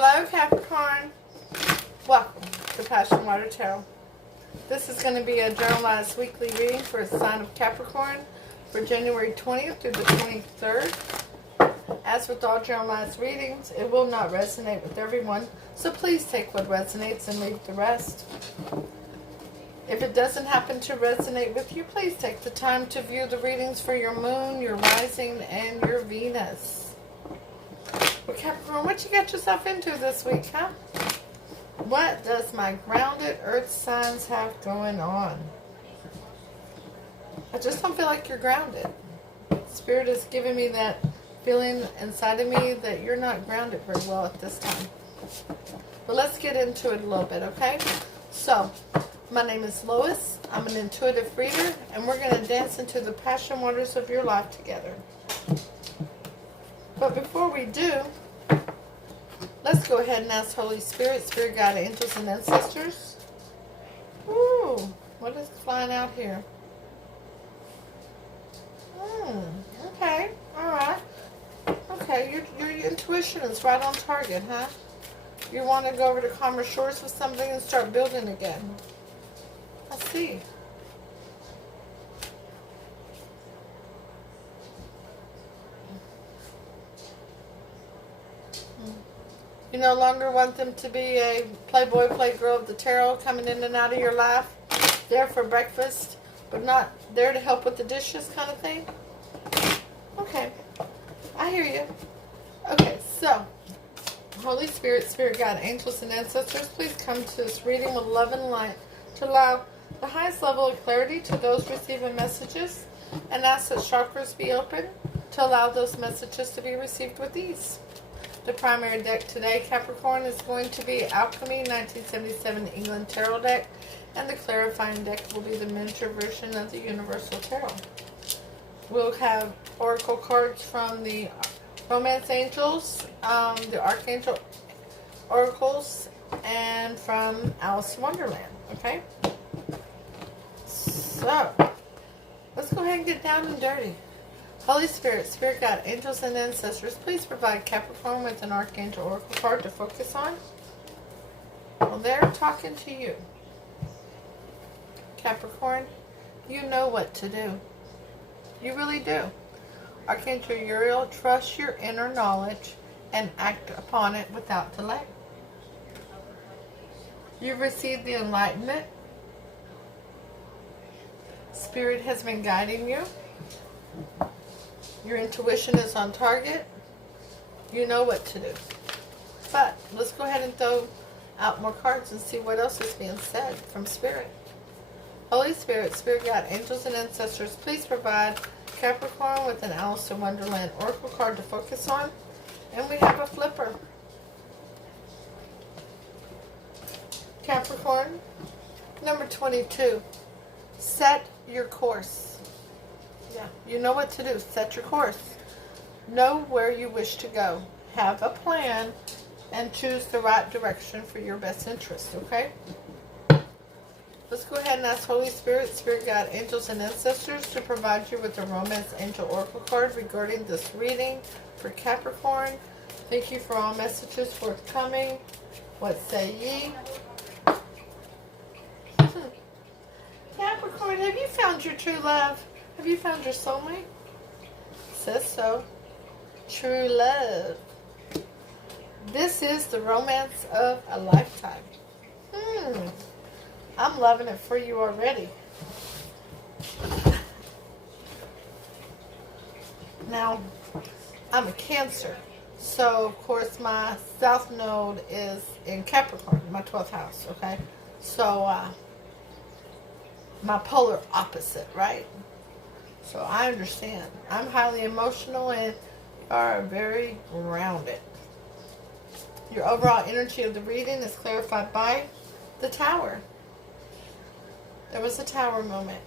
Hello Capricorn, welcome to PassionWater Tarot. This is going to be a generalized weekly reading for the sign of Capricorn for January 20th through the 23rd. As with all generalized readings, it will not resonate with everyone, so please take what resonates and leave the rest. If it doesn't happen to resonate with you, please take the time to view the readings for your moon, your rising, and your Venus. Well, Capricorn, what you got yourself into this week, huh? What does my grounded earth signs have going on? I just don't feel like you're grounded. Spirit is giving me that feeling inside of me that you're not grounded very well at this time. But let's get into it a little bit, okay? So, my name is Lois. I'm an intuitive reader, and we're going to dance into the passion waters of your life together. But before we do, let's go ahead and ask Holy Spirit, Spirit Guide, Angels, and Ancestors. Ooh, what is flying out here? Okay, alright. Okay, your intuition is right on target, huh? You want to go over to calmer shores with something and start building again. I see. You no longer want them to be a playboy, playgirl of the tarot coming in and out of your life, there for breakfast, but not there to help with the dishes kind of thing? Okay, I hear you. Okay, so, Holy Spirit, Spirit Guide, Angels, and Ancestors, please come to this reading with love and light to allow the highest level of clarity to those receiving messages, and ask that chakras be open to allow those messages to be received with ease. The primary deck today, Capricorn, is going to be Alchemy 1977 England Tarot deck, and the clarifying deck will be the miniature version of the Universal Tarot. We'll have oracle cards from the Romance Angels, the Archangel Oracles, and from Alice in Wonderland, okay? So, let's go ahead and get down and dirty. Holy Spirit, Spirit Guide, Angels, and Ancestors, please provide Capricorn with an Archangel Oracle card to focus on. Well, they're talking to you. Capricorn, you know what to do. You really do. Archangel Uriel, trust your inner knowledge and act upon it without delay. You've received the enlightenment. Spirit has been guiding you. Your intuition is on target. You know what to do. But let's go ahead and throw out more cards and see what else is being said from Spirit. Holy Spirit, Spirit Guide, Angels, and Ancestors, please provide Capricorn with an Alice in Wonderland Oracle card to focus on. And we have a flipper. Capricorn, number 22. Set your course. Yeah, you know what to do. Set your course. Know where you wish to go. Have a plan and choose the right direction for your best interest, okay? Let's go ahead and ask Holy Spirit, Spirit Guide, Angels, and Ancestors to provide you with a Romance Angel Oracle card regarding this reading for Capricorn. Thank you for all messages forthcoming. What say ye? Capricorn, have you found your true love? Have you found your soulmate? Says so. True love. This is the romance of a lifetime. I'm loving it for you already. Now, I'm a Cancer. So, of course, my South Node is in Capricorn, my 12th house, okay? So, my polar opposite, right? So I understand. I'm highly emotional and you are very grounded. Your overall energy of the reading is clarified by the Tower. There was a Tower moment.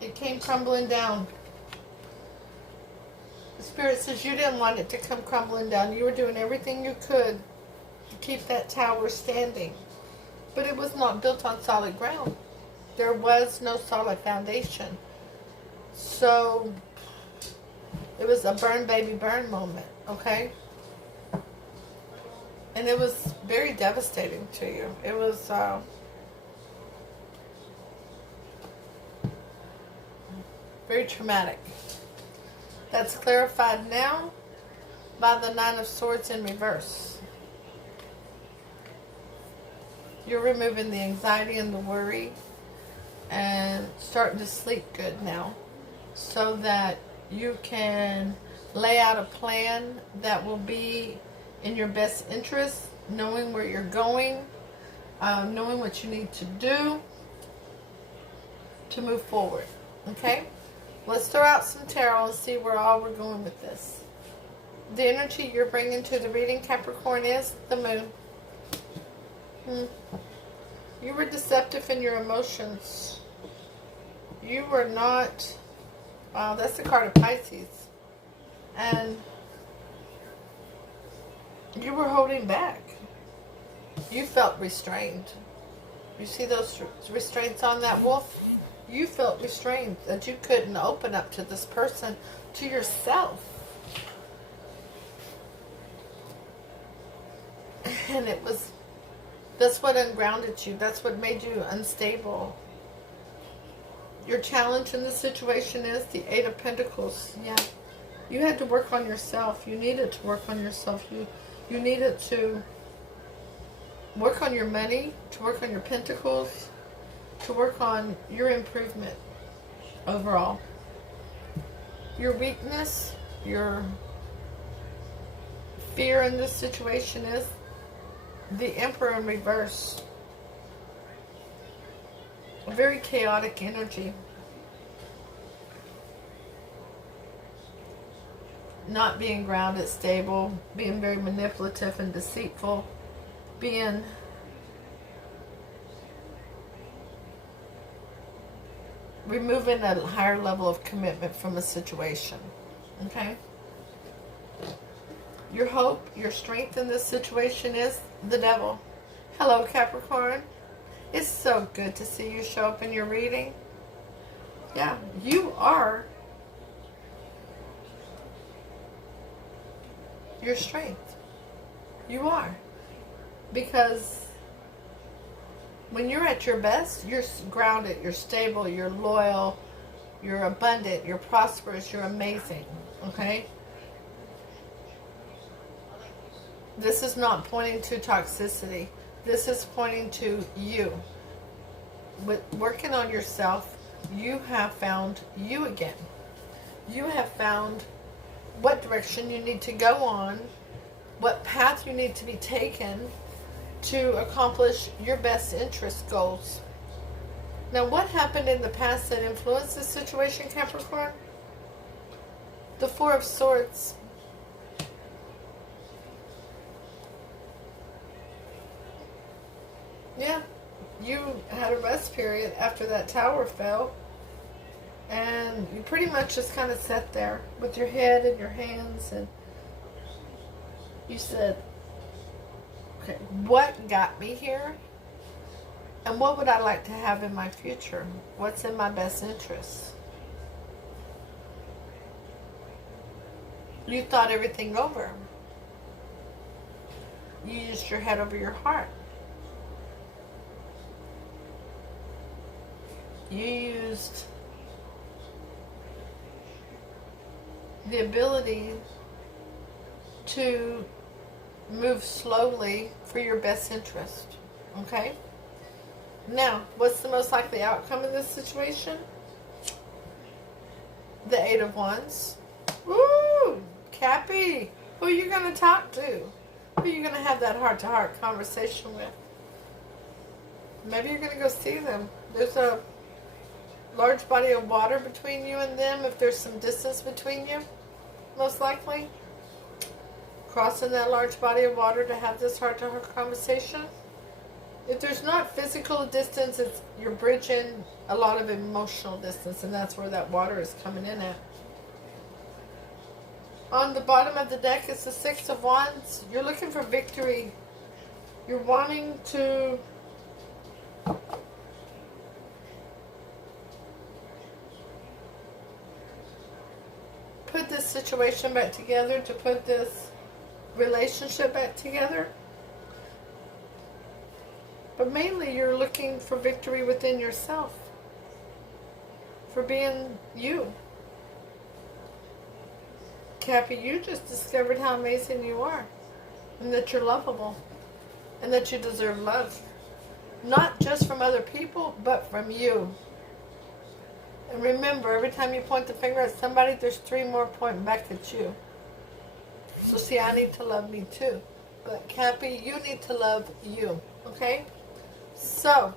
It came crumbling down. The Spirit says you didn't want it to come crumbling down. You were doing everything you could to keep that tower standing. But it was not built on solid ground. There was no solid foundation. So, it was a burn baby burn moment, okay? And it was very devastating to you. It was very traumatic. That's clarified now by the Nine of Swords in reverse. You're removing the anxiety and the worry and starting to sleep good now, so that you can lay out a plan that will be in your best interest, knowing where you're going, knowing what you need to do to move forward. Okay? Let's throw out some tarot and see where all we're going with this. The energy you're bringing to the reading, Capricorn, is the moon. You were deceptive in your emotions. You were not... Wow, that's the card of Pisces. And you were holding back. You felt restrained. You see those restraints on that wolf? You felt restrained that you couldn't open up to this person, to yourself. And it was, that's what ungrounded you. That's what made you unstable. Your challenge in this situation is the Eight of Pentacles. Yeah. You had to work on yourself. You needed to work on yourself. You needed to work on your money, to work on your pentacles, to work on your improvement overall. Your weakness, your fear in this situation is the Emperor in reverse. A very chaotic energy. Not being grounded, stable, being very manipulative and deceitful, being removing a higher level of commitment from a situation. Okay? Your hope, your strength in this situation is the devil. Hello, Capricorn. It's so good to see you show up in your reading. Yeah, you are your strength. You are. Because when you're at your best, you're grounded, you're stable, you're loyal, you're abundant, you're prosperous, you're amazing. Okay? This is not pointing to toxicity. This is pointing to you. With working on yourself, you have found you again. You have found what direction you need to go on, what path you need to be taken to accomplish your best interest goals. Now, what happened in the past that influenced this situation, Capricorn? The Four of Swords. Yeah, you had a rest period after that tower fell, and you pretty much just kind of sat there with your head in your hands, and you said, okay, what got me here, and what would I like to have in my future? What's in my best interest? You thought everything over. You used your head over your heart. You used the ability to move slowly for your best interest. Okay? Now, what's the most likely outcome in this situation? The Eight of Wands. Woo! Cappy! Who are you going to talk to? Who are you going to have that heart-to-heart conversation with? Maybe you're going to go see them. There's a large body of water between you and them, if there's some distance between you, most likely. Crossing that large body of water to have this heart-to-heart conversation. If there's not physical distance, it's you're bridging a lot of emotional distance, and that's where that water is coming in at. On the bottom of the deck is the Six of Wands. You're looking for victory. You're wanting to put this situation back together, to put this relationship back together. But mainly you're looking for victory within yourself. For being you. Cappy, you just discovered how amazing you are. And that you're lovable. And that you deserve love. Not just from other people, but from you. And remember, every time you point the finger at somebody, there's 3 more pointing back at you. So see, I need to love me too. But Cappy, you need to love you. Okay? So,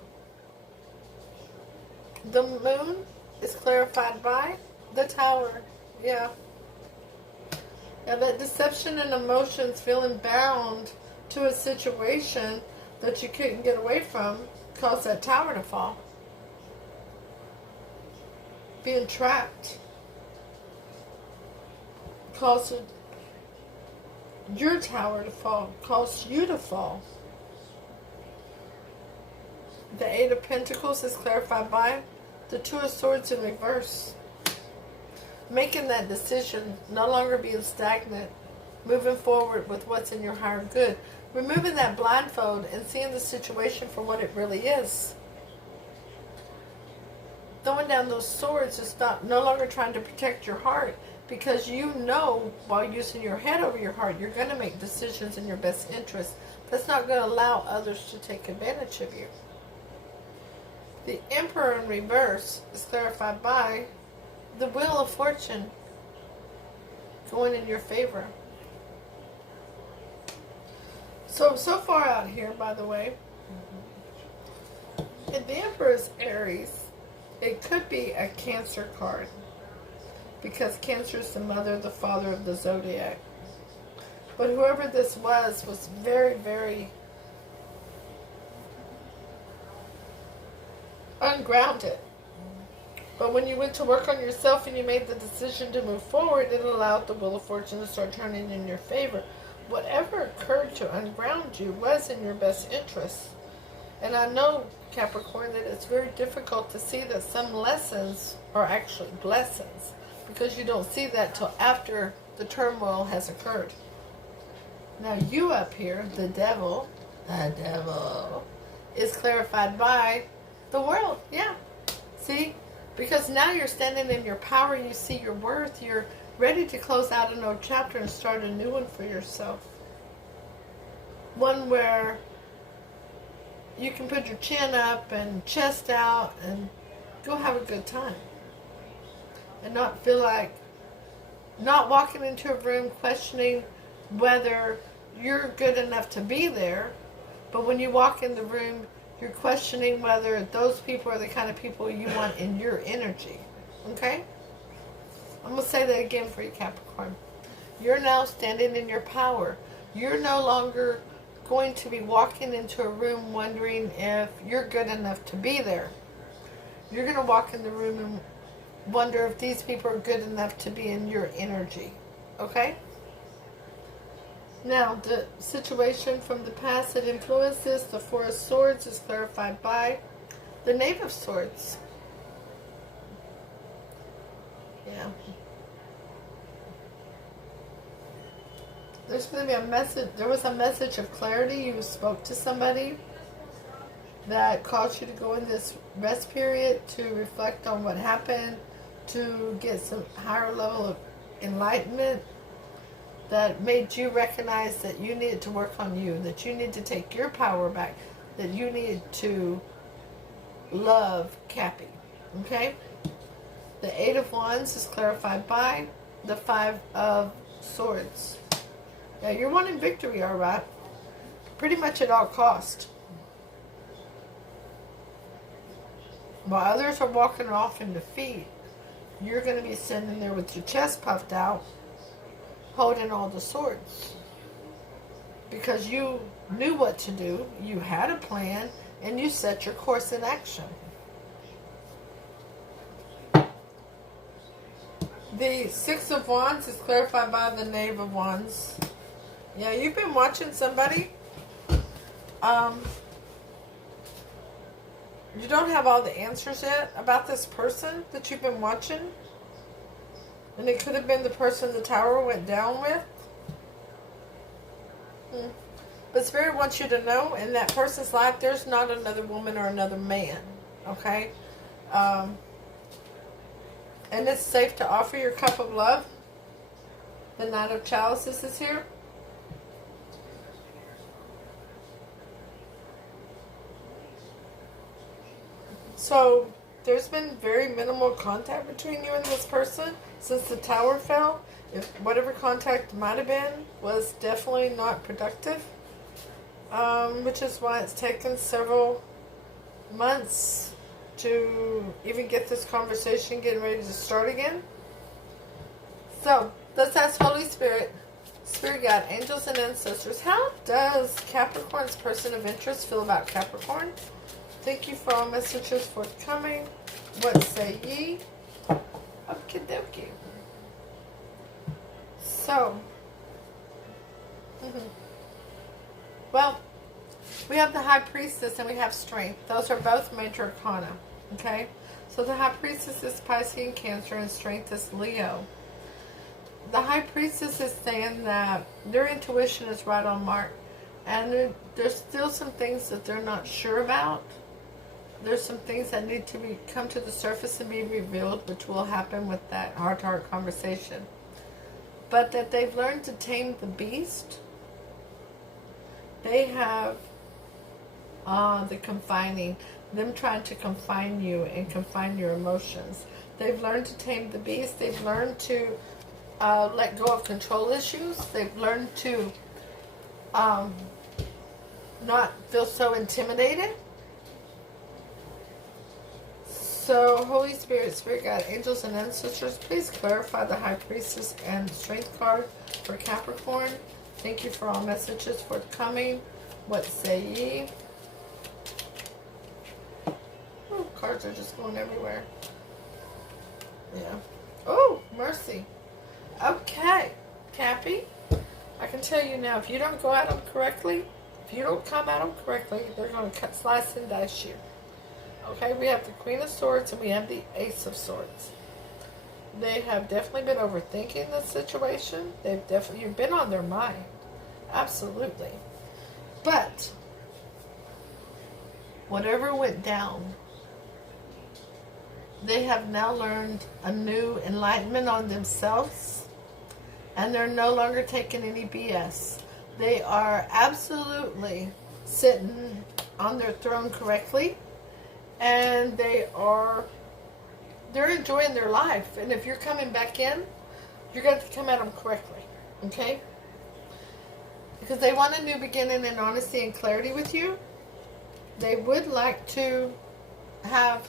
the moon is clarified by the Tower. Yeah. Now that deception and emotions, feeling bound to a situation that you couldn't get away from, caused that tower to fall. Being trapped caused your tower to fall, caused you to fall. The 8 of Pentacles is clarified by the 2 of Swords in reverse. Making that decision, no longer being stagnant, moving forward with what's in your higher good. Removing that blindfold and seeing the situation for what it really is. Throwing down those swords is no longer trying to protect your heart, because you know while using your head over your heart, you're going to make decisions in your best interest. That's not going to allow others to take advantage of you. The Emperor in reverse is clarified by the Wheel of Fortune going in your favor. So far out here, by the way, if the Emperor is Aries, it could be a Cancer card, because Cancer is the mother, the father of the zodiac. But whoever this was very, very ungrounded. But when you went to work on yourself and you made the decision to move forward, it allowed the Wheel of Fortune to start turning in your favor. Whatever occurred to unground you was in your best interest. And I know, Capricorn, that it's very difficult to see that some lessons are actually blessings, because you don't see that till after the turmoil has occurred. Now you up here, the devil, is clarified by the World. Yeah. See? Because now you're standing in your power, you see your worth, you're ready to close out an old chapter and start a new one for yourself. One where you can put your chin up and chest out and go have a good time. And not feel like, not walking into a room questioning whether you're good enough to be there, but when you walk in the room, you're questioning whether those people are the kind of people you want in your energy. Okay? I'm going to say that again for you, Capricorn. You're now standing in your power. You're no longer going to be walking into a room wondering if you're good enough to be there. You're going to walk in the room and wonder if these people are good enough to be in your energy. Okay? Now, the situation from the past that influences the 4 of Swords is clarified by the Knave of Swords. Yeah. There's going to be a message. There was a message of clarity. You spoke to somebody that caused you to go in this rest period to reflect on what happened, to get some higher level of enlightenment, that made you recognize that you needed to work on you, that you need to take your power back, that you need to love Cappy. Okay? The 8 of Wands is clarified by the 5 of Swords. Now, you're wanting victory, all right? Pretty much at all cost. While others are walking off in defeat, you're going to be sitting there with your chest puffed out, holding all the swords. Because you knew what to do, you had a plan, and you set your course in action. The 6 of Wands is clarified by the Knave of Wands. Yeah, you've been watching somebody. You don't have all the answers yet about this person that you've been watching. And it could have been the person the tower went down with. But Spirit wants you to know in that person's life, there's not another woman or another man. Okay? And it's safe to offer your cup of love. The Knight of Chalices is here. So, there's been very minimal contact between you and this person since the Tower fell. If whatever contact might have been was definitely not productive. Which is why it's taken several months to even get this conversation getting ready to start again. So, let's ask Holy Spirit, Spirit God, angels and ancestors, how does Capricorn's person of interest feel about Capricorn? Thank you for all messages forthcoming. What say ye? Okie dokie. So, well, we have the High Priestess and we have Strength. Those are both major arcana. Okay? So the High Priestess is Pisces and Cancer and Strength is Leo. The High Priestess is saying that their intuition is right on mark. And there's still some things that they're not sure about. There's some things that need to come to the surface and be revealed, which will happen with that heart-to-heart conversation. But that they've learned to tame the beast. They have the confining, them trying to confine you and confine your emotions. They've learned to tame the beast. They've learned to let go of control issues. They've learned to not feel so intimidated. So, Holy Spirit, Spirit God, angels and ancestors, please clarify the High Priestess and Strength card for Capricorn. Thank you for all messages forthcoming. What say ye? Oh, cards are just going everywhere. Yeah. Oh, mercy. Okay, Cappy. I can tell you now, if you don't go at them correctly, if you don't come at them correctly, they're going to slice and dice you. Okay, we have the Queen of Swords and we have the Ace of Swords. They have definitely been overthinking the situation. You've been on their mind. Absolutely. But whatever went down, they have now learned a new enlightenment on themselves, and they're no longer taking any BS. They are absolutely sitting on their throne correctly, and they're enjoying their life. And if you're coming back in, you're going to come at them correctly, okay? Because they want a new beginning and honesty and clarity with you. They would like to have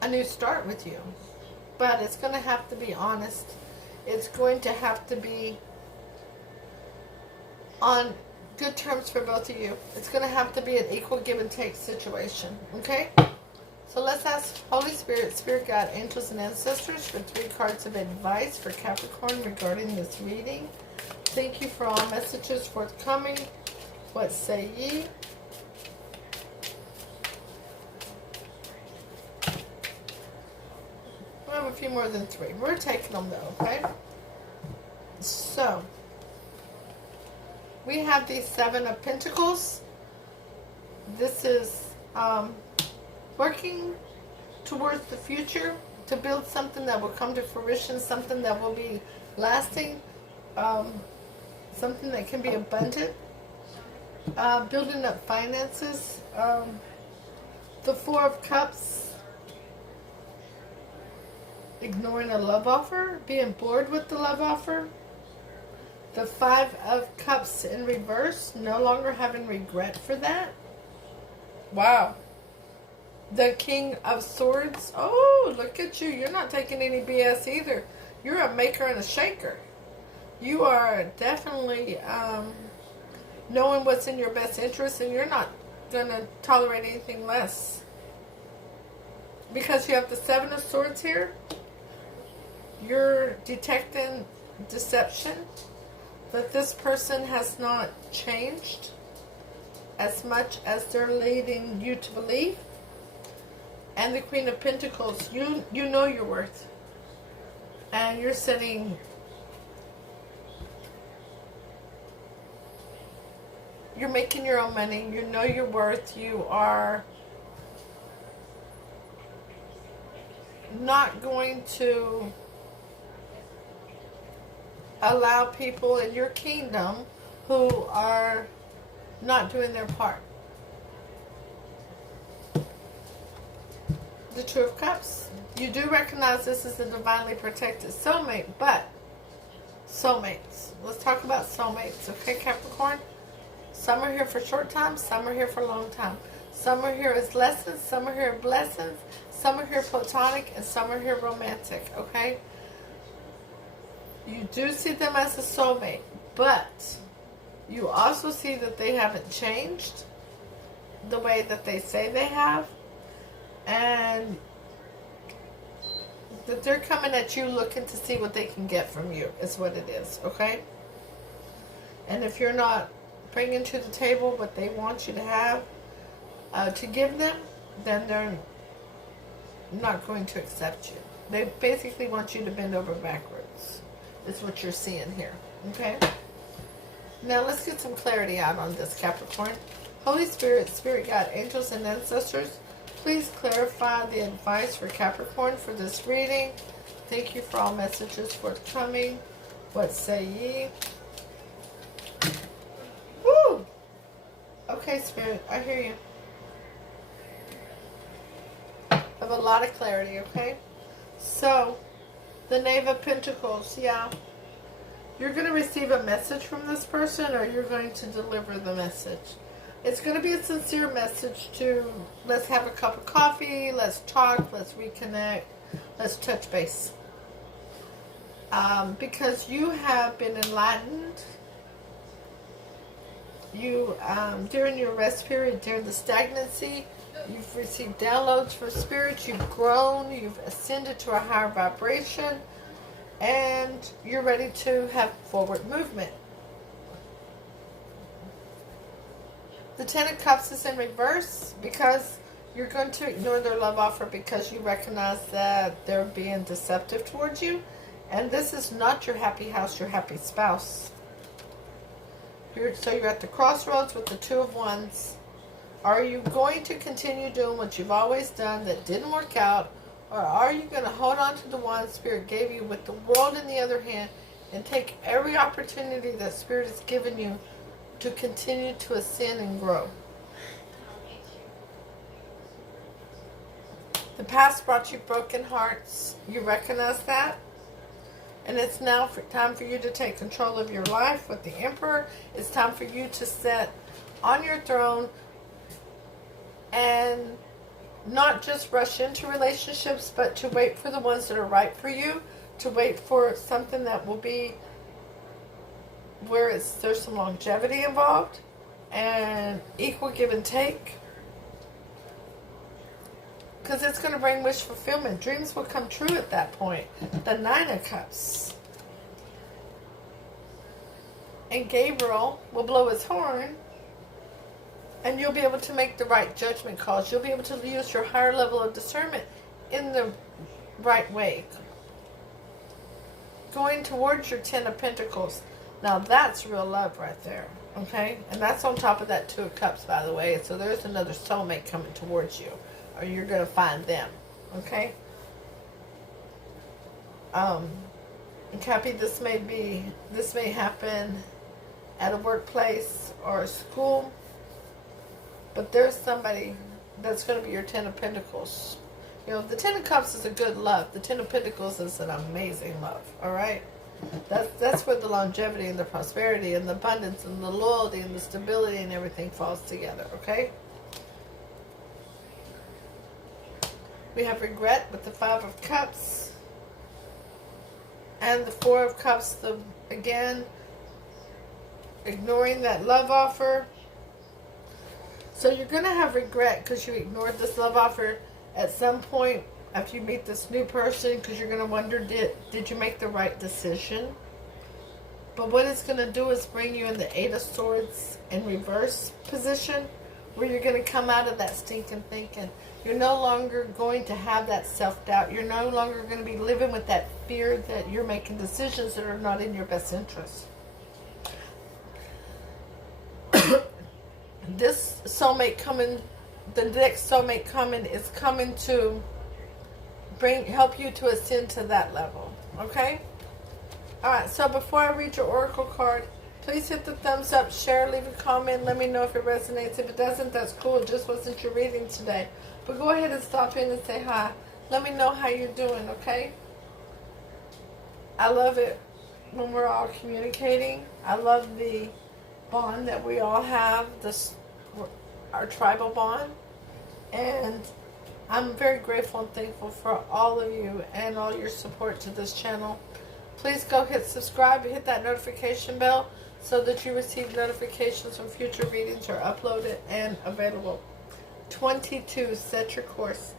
a new start with you, but it's going to have to be honest. It's going to have to be on good terms for both of you. It's going to have to be an equal give and take situation, okay? So let's ask Holy Spirit, Spirit God, angels and ancestors for 3 cards of advice for Capricorn regarding this reading. Thank you for all messages forthcoming. What say ye? We have a few more than 3. We're taking them though, okay? So, we have the 7 of Pentacles. This is working towards the future to build something that will come to fruition, something that will be lasting, something that can be abundant, building up finances. The 4 of Cups, ignoring a love offer, being bored with the love offer. The 5 of Cups in reverse, no longer having regret for that. Wow. The King of Swords. Oh, look at you. You're not taking any BS either. You're a maker and a shaker. You are definitely knowing what's in your best interest, and you're not going to tolerate anything less. Because you have the 7 of Swords here, you're detecting deception, that this person has not changed as much as they're leading you to believe. And the Queen of Pentacles, you know your worth. And you're setting You're making your own money. You know your worth. You are not going to allow people in your kingdom who are not doing their part. The Two of Cups. You do recognize this is a divinely protected soulmate, but soulmates. Let's talk about soulmates, okay, Capricorn? Some are here for short time, some are here for a long time. Some are here as lessons, some are here blessings, some are here platonic, and some are here romantic, okay? You do see them as a soulmate, but you also see that they haven't changed the way that they say they have, and that they're coming at you looking to see what they can get from you, is what it is, okay? And if you're not bringing to the table what they want you to have, to give them, then they're not going to accept you. They basically want you to bend over backwards, is what you're seeing here, okay? Now let's get some clarity out on this, Capricorn. Holy Spirit, Spirit Guide, angels, and ancestors, please clarify the advice for Capricorn for this reading. Thank you for all messages forthcoming. What say ye? Woo! Okay, Spirit, I hear you. I have a lot of clarity, okay? So, the Knave of Pentacles, yeah. You're going to receive a message from this person, or you're going to deliver the message. It's going to be a sincere message to, let's have a cup of coffee, let's talk, let's reconnect, let's touch base. Because you have been enlightened. You, during your rest period, during the stagnancy, you've received downloads from Spirit, you've grown, you've ascended to a higher vibration, and you're ready to have forward movement. The Ten of Cups is in reverse because you're going to ignore their love offer because you recognize that they're being deceptive towards you. And this is not your happy house, your happy spouse. So you're at the crossroads with the Two of Wands. Are you going to continue doing what you've always done that didn't work out? Or are you going to hold on to the wand Spirit gave you with the world in the other hand and take every opportunity that Spirit has given you to continue to ascend and grow? The past brought you broken hearts. You recognize that? And it's now time for you to take control of your life with the Emperor. It's time for you to sit on your throne and not just rush into relationships, but to wait for the ones that are right for you, to wait for something that will be where there's some longevity involved and equal give and take. Because it's going to bring wish fulfillment. Dreams will come true at that point. The Nine of Cups. And Gabriel will blow his horn. And you'll be able to make the right judgment calls. You'll be able to use your higher level of discernment in the right way. Going towards your Ten of Pentacles. Now that's real love right there. Okay? And that's on top of that Two of Cups, by the way. So there's another soulmate coming towards you. Or you're going to find them. Okay? Cappy, this may happen at a workplace or a school. But there's somebody that's going to be your Ten of Pentacles. You know, the Ten of Cups is a good love. The Ten of Pentacles is an amazing love. Alright? That's where the longevity and the prosperity and the abundance and the loyalty and the stability and everything falls together. Okay? We have regret with the Five of Cups. And the Four of Cups, again, ignoring that love offer. So you're going to have regret because you ignored this love offer at some point after you meet this new person, because you're going to wonder, did you make the right decision? But what it's going to do is bring you in the Eight of Swords in reverse position, where you're going to come out of that stinking thinking. You're no longer going to have that self-doubt. You're no longer going to be living with that fear that you're making decisions that are not in your best interest. this soulmate coming, the next soulmate coming is coming to help you to ascend to that level. Okay? Alright, so before I read your oracle card, please hit the thumbs up, share, leave a comment, let me know if it resonates. If it doesn't, that's cool. It just wasn't your reading today. But go ahead and stop in and say hi. Let me know how you're doing, okay? I love it when we're all communicating. I love the bond that we all have, our tribal bond. And I'm very grateful and thankful for all of you and all your support to this channel. Please go hit subscribe, hit that notification bell so that you receive notifications when future readings are uploaded and available. 22, set your course.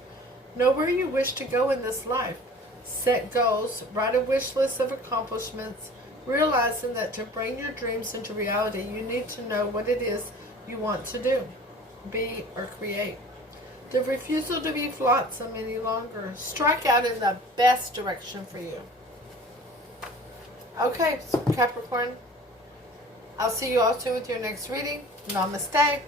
Know where you wish to go in this life. Set goals, write a wish list of accomplishments, realizing that to bring your dreams into reality, you need to know what it is you want to do, be, or create. The refusal to be flotsam any longer. Strike out in the best direction for you. Okay, Capricorn. I'll see you all soon with your next reading. Namaste.